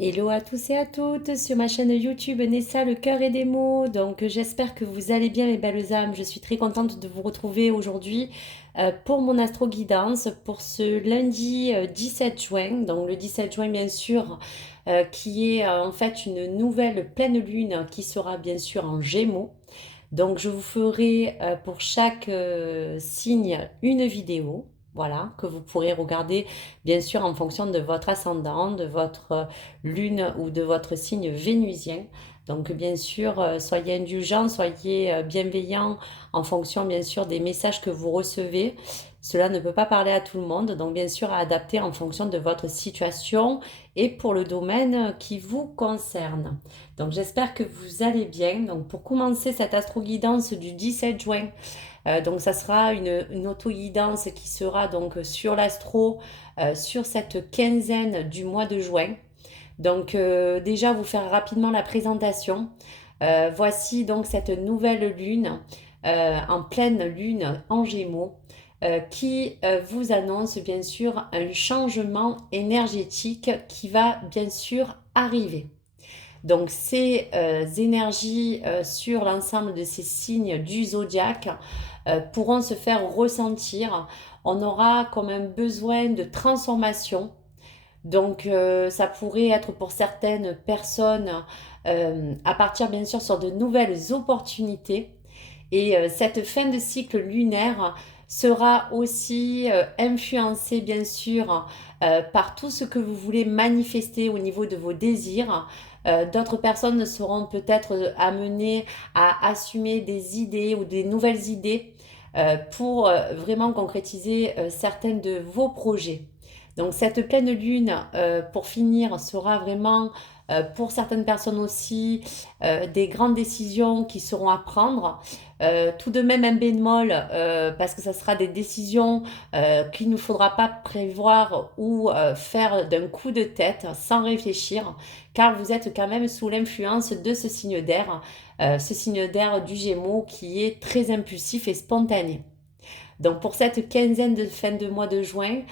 Hello à tous et à toutes sur ma chaîne YouTube Nessa le cœur et des mots. Donc j'espère que vous allez bien mes belles âmes. Je suis très contente de vous retrouver aujourd'hui pour mon astro guidance pour ce lundi 17 juin. Donc le 17 juin bien sûr qui est en fait une nouvelle pleine lune qui sera bien sûr en Gémeaux. Donc je vous ferai pour chaque signe une vidéo, voilà, que vous pourrez regarder bien sûr en fonction de votre ascendant, de votre lune ou de votre signe vénusien. Donc bien sûr, soyez indulgents, soyez bienveillants en fonction bien sûr des messages que vous recevez. Cela ne peut pas parler à tout le monde, donc bien sûr à adapter en fonction de votre situation et pour le domaine qui vous concerne. Donc j'espère que vous allez bien. Donc pour commencer cette astro-guidance du 17 juin, donc ça sera une auto-guidance qui sera donc sur l'astro sur cette quinzaine du mois de juin. Donc déjà vous faire rapidement la présentation. Voici donc cette nouvelle lune en pleine lune en Gémeaux qui vous annonce bien sûr un changement énergétique qui va bien sûr arriver. Donc ces énergies sur l'ensemble de ces signes du zodiaque pourront se faire ressentir. On aura comme un besoin de transformation. Donc ça pourrait être pour certaines personnes à partir bien sûr sur de nouvelles opportunités. Et cette fin de cycle lunaire sera aussi influencée bien sûr par tout ce que vous voulez manifester au niveau de vos désirs. D'autres personnes seront peut-être amenées à assumer des idées ou des nouvelles idées pour vraiment concrétiser certains de vos projets. Donc cette pleine lune, pour finir, sera vraiment pour certaines personnes aussi des grandes décisions qui seront à prendre. Tout de même un bémol parce que ça sera des décisions qu'il ne faudra pas prévoir ou faire d'un coup de tête sans réfléchir car vous êtes quand même sous l'influence de ce signe d'air du Gémeaux qui est très impulsif et spontané. Donc pour cette quinzaine de fin de mois de juin,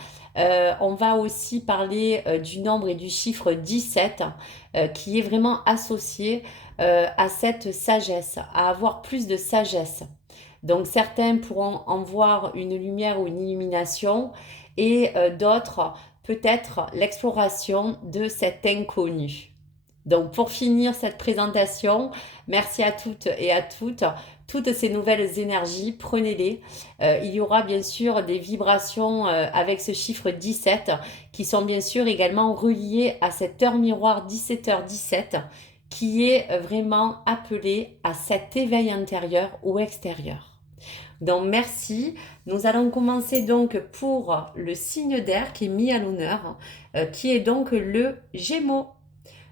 on va aussi parler du nombre et du chiffre 17 qui est vraiment associé à cette sagesse, à avoir plus de sagesse. Donc certains pourront en voir une lumière ou une illumination et d'autres peut-être l'exploration de cet inconnu. Donc pour finir cette présentation, merci à toutes et à toutes ces nouvelles énergies, prenez-les. Il y aura bien sûr des vibrations avec ce chiffre 17 qui sont bien sûr également reliées à cette heure miroir 17h17 qui est vraiment appelée à cet éveil intérieur ou extérieur. Donc merci. Nous allons commencer donc pour le signe d'air qui est mis à l'honneur, qui est donc le Gémeaux.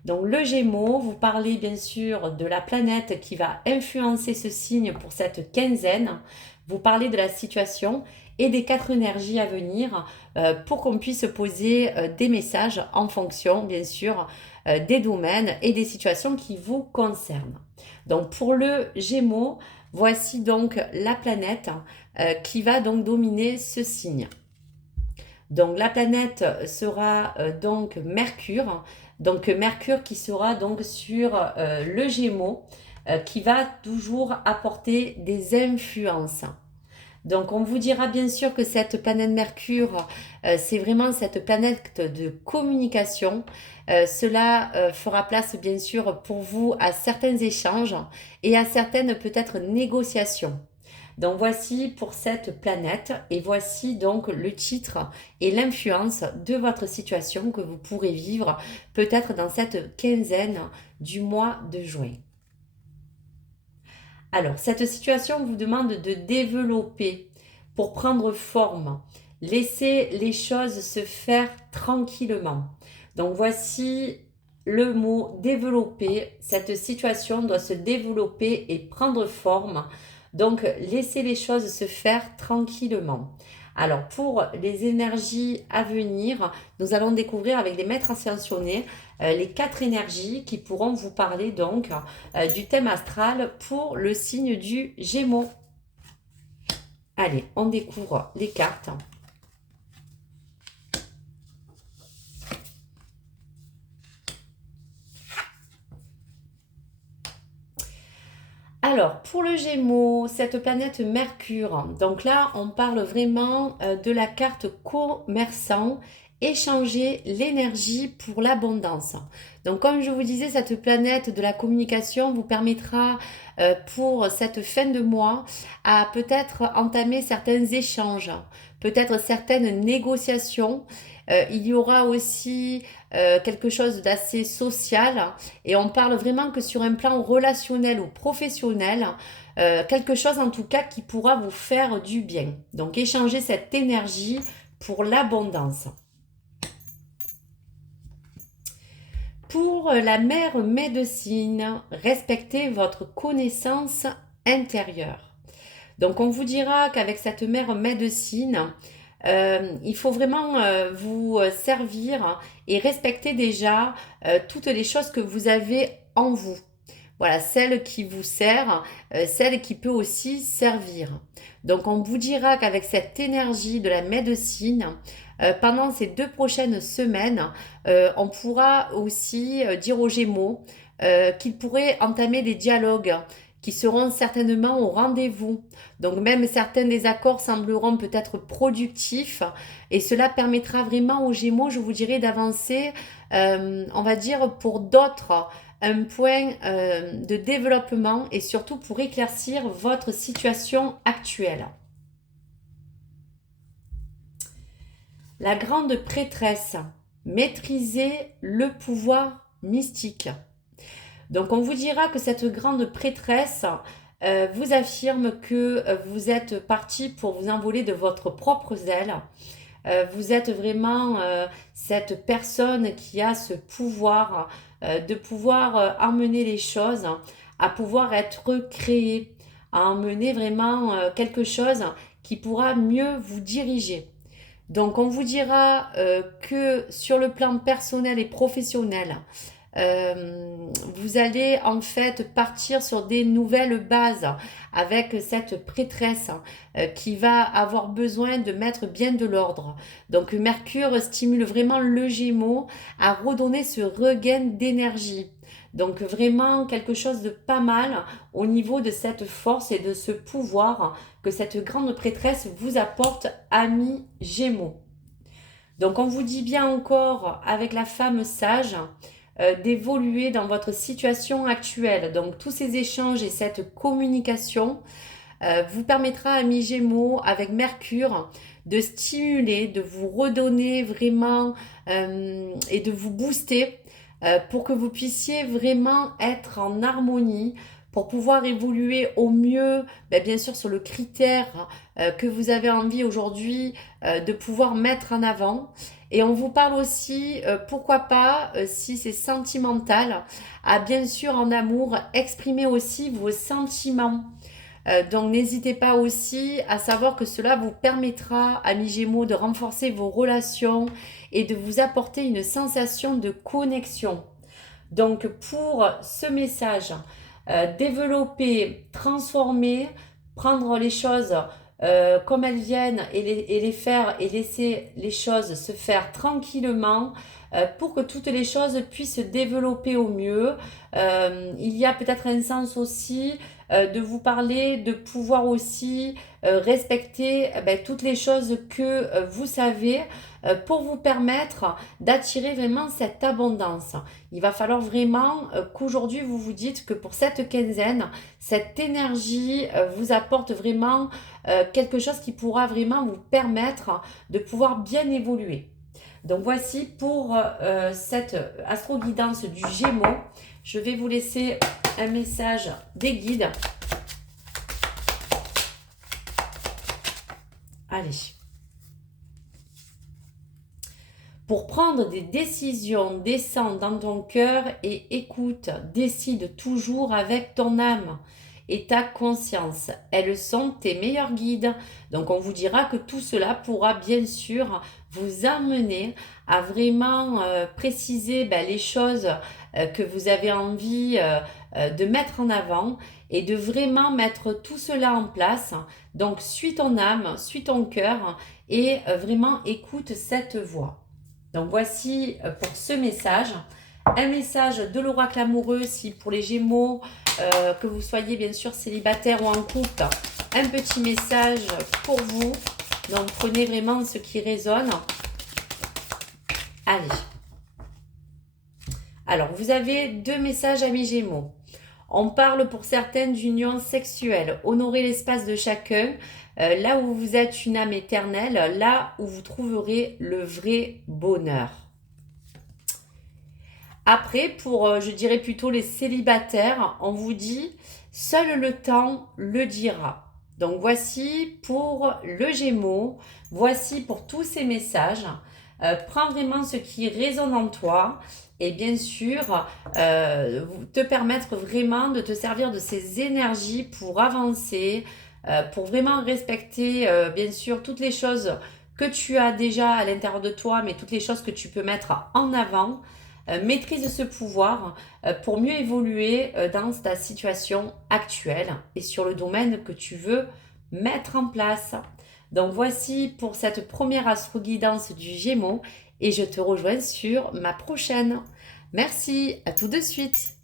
Donc le Gémeaux, vous parlez bien sûr de la planète qui va influencer ce signe pour cette quinzaine. Vous parlez de la situation et des 4 énergies à venir pour qu'on puisse poser des messages en fonction bien sûr des domaines et des situations qui vous concernent. Donc pour le Gémeaux, voici donc la planète qui va donc dominer ce signe. Donc la planète sera donc Mercure. Donc Mercure qui sera donc sur le Gémeaux, qui va toujours apporter des influences. Donc on vous dira bien sûr que cette planète Mercure, c'est vraiment cette planète de communication. Cela fera place bien sûr pour vous à certains échanges et à certaines peut-être négociations. Donc voici pour cette planète et voici donc le titre et l'influence de votre situation que vous pourrez vivre peut-être dans cette quinzaine du mois de juin. Alors, cette situation vous demande de développer pour prendre forme. Laissez les choses se faire tranquillement. Donc voici le mot développer. Cette situation doit se développer et prendre forme. Donc laissez les choses se faire tranquillement. Alors pour les énergies à venir, nous allons découvrir avec les maîtres ascensionnés les 4 énergies qui pourront vous parler donc du thème astral pour le signe du Gémeaux. Allez, on découvre les cartes. Alors, pour le Gémeaux, cette planète Mercure, donc là, on parle vraiment de la carte commerçant, échanger l'énergie pour l'abondance. Donc, comme je vous disais, cette planète de la communication vous permettra pour cette fin de mois à peut-être entamer certains échanges, peut-être certaines négociations. Il y aura aussi quelque chose d'assez social et on parle vraiment que sur un plan relationnel ou professionnel, quelque chose en tout cas qui pourra vous faire du bien. Donc échangez cette énergie pour l'abondance. Pour la mère médecine, respectez votre connaissance intérieure. Donc on vous dira qu'avec cette mère médecine, il faut vraiment vous servir et respecter déjà toutes les choses que vous avez en vous. Voilà, celle qui vous sert, celle qui peut aussi servir. Donc on vous dira qu'avec cette énergie de la médecine, pendant ces 2 prochaines semaines, on pourra aussi dire aux Gémeaux qu'ils pourraient entamer des dialogues qui seront certainement au rendez-vous. Donc même certains désaccords sembleront peut-être productifs et cela permettra vraiment aux Gémeaux, je vous dirais, d'avancer, on va dire, pour d'autres, un point de développement et surtout pour éclaircir votre situation actuelle. La grande prêtresse, maîtrisez le pouvoir mystique. Donc on vous dira que cette grande prêtresse vous affirme que vous êtes parti pour vous envoler de votre propre zèle. Vous êtes vraiment cette personne qui a ce pouvoir de pouvoir emmener les choses, à pouvoir être créé, à emmener vraiment quelque chose qui pourra mieux vous diriger. Donc on vous dira que sur le plan personnel et professionnel, vous allez en fait partir sur des nouvelles bases avec cette prêtresse qui va avoir besoin de mettre bien de l'ordre. Donc Mercure stimule vraiment le Gémeaux à redonner ce regain d'énergie. Donc vraiment quelque chose de pas mal au niveau de cette force et de ce pouvoir que cette grande prêtresse vous apporte, amis Gémeaux. Donc on vous dit bien encore avec la femme sage d'évoluer dans votre situation actuelle. Donc tous ces échanges et cette communication vous permettra, amis Gémeaux, avec Mercure, de stimuler, de vous redonner vraiment et de vous booster pour que vous puissiez vraiment être en harmonie, pour pouvoir évoluer au mieux, bien sûr sur le critère que vous avez envie aujourd'hui de pouvoir mettre en avant. Et on vous parle aussi, pourquoi pas, si c'est sentimental, à bien sûr en amour, exprimer aussi vos sentiments. Donc n'hésitez pas aussi à savoir que cela vous permettra, amis Gémeaux, de renforcer vos relations et de vous apporter une sensation de connexion. Donc pour ce message, développer, transformer, prendre les choses comme elles viennent et les faire et laisser les choses se faire tranquillement pour que toutes les choses puissent se développer au mieux. Il y a peut-être un sens aussi de vous parler, de pouvoir aussi respecter toutes les choses que vous savez pour vous permettre d'attirer vraiment cette abondance. Il va falloir vraiment qu'aujourd'hui vous vous dites que pour cette quinzaine, cette énergie vous apporte vraiment quelque chose qui pourra vraiment vous permettre de pouvoir bien évoluer. Donc voici pour cette astro-guidance du Gémeaux. Je vais vous laisser un message des guides. Allez. Pour prendre des décisions, descends dans ton cœur et écoute. Décide toujours avec ton âme et ta conscience. Elles sont tes meilleurs guides. Donc on vous dira que tout cela pourra bien sûr vous amener à vraiment préciser les choses que vous avez envie de mettre en avant et de vraiment mettre tout cela en place. Donc suis ton âme, suis ton cœur et vraiment écoute cette voix. Donc voici pour ce message, un message de l'oracle amoureux si pour les Gémeaux que vous soyez bien sûr célibataire ou en couple, un petit message pour vous. Donc prenez vraiment ce qui résonne. Allez. Alors, vous avez 2 messages amis Gémeaux. On parle pour certaines d'union sexuelle. Honorez l'espace de chacun. Là où vous êtes une âme éternelle, là où vous trouverez le vrai bonheur. Après, pour, je dirais plutôt les célibataires, on vous dit « Seul le temps le dira ». Donc voici pour le Gémeaux, voici pour tous ces messages. Prends vraiment ce qui résonne en toi et bien sûr te permettre vraiment de te servir de ces énergies pour avancer, pour vraiment respecter bien sûr toutes les choses que tu as déjà à l'intérieur de toi, mais toutes les choses que tu peux mettre en avant. Maîtrise ce pouvoir pour mieux évoluer dans ta situation actuelle et sur le domaine que tu veux mettre en place. Donc voici pour cette première astro-guidance du Gémeaux et je te rejoins sur ma prochaine. Merci, à tout de suite.